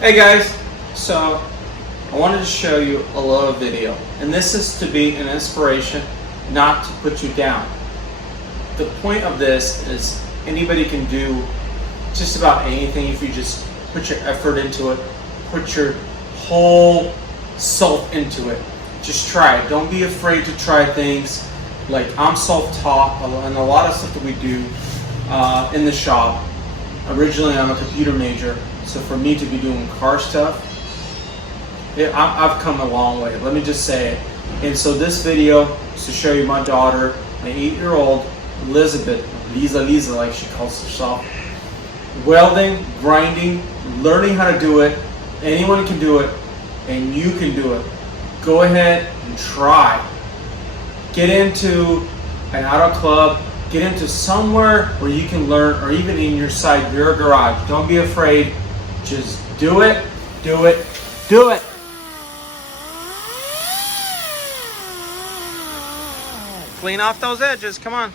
Hey guys, so I wanted to show you a little video, and this is to be an inspiration, not to put you down. The point of this is anybody can do just about anything if you just put your effort into it, put your whole self into it. Just try it. Don't be afraid to try things. Like, I'm self-taught, and a lot of stuff that we do in the shop. Originally, I'm a computer major, so for me to be doing car stuff, I've come a long way. Let me just say it. And so this video is to show you my daughter, my 8-year-old Elizabeth, Lisa, like she calls herself, welding, grinding, learning how to do it. Anyone can do it, and you can do it. Go ahead and try. Get into an auto club. Get into somewhere where you can learn, or even in your garage. Don't be afraid. Just do it, do it, do it. Clean off those edges, come on.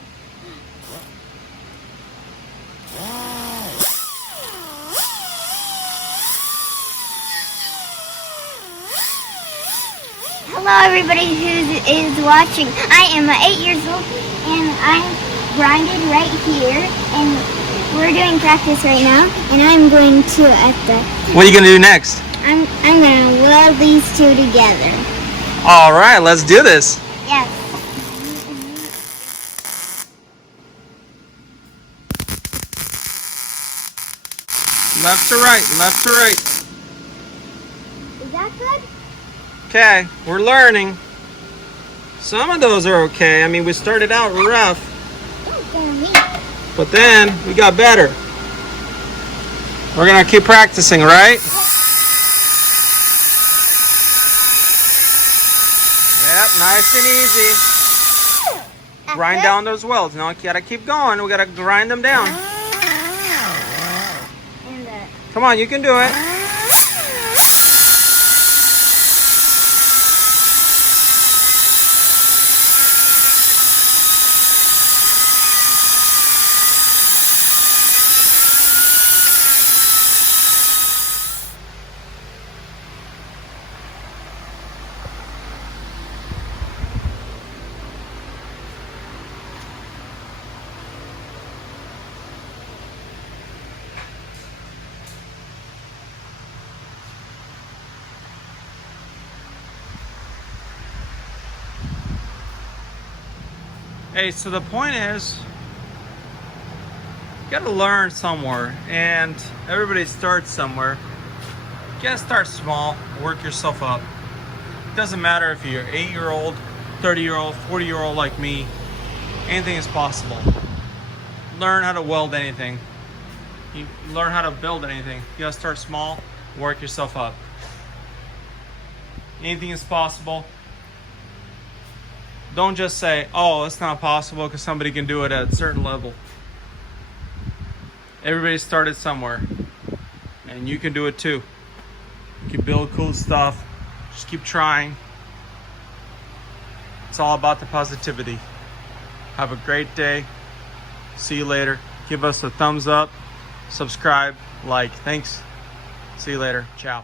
Hello everybody who is watching. I am 8 years old and I'm grinded right here, and we're doing practice right now, and I'm going to What are you gonna do next? I'm gonna weld these two together. Alright, let's do this. Yes. Left to right, left to right. Is that good? Okay, we're learning. Some of those are okay. I mean, we started out rough, but then we got better. We're gonna keep practicing, right? Yep, nice and easy. Grind down those welds. Now you gotta keep going. We gotta grind them down. Come on, you can do it. Hey, so the point is, you gotta learn somewhere, and everybody starts somewhere. You gotta start small, work yourself up. It doesn't matter if you're 8-year-old, 30-year-old, 40-year-old like me. Anything is possible. Learn how to weld anything. You learn how to build anything. You gotta start small, work yourself up. Anything is possible. Don't just say, oh, it's not possible because somebody can do it at a certain level. Everybody started somewhere, and you can do it too. You can build cool stuff. Just keep trying. It's all about the positivity. Have a great day. See you later. Give us a thumbs up, subscribe, like. Thanks. See you later. Ciao.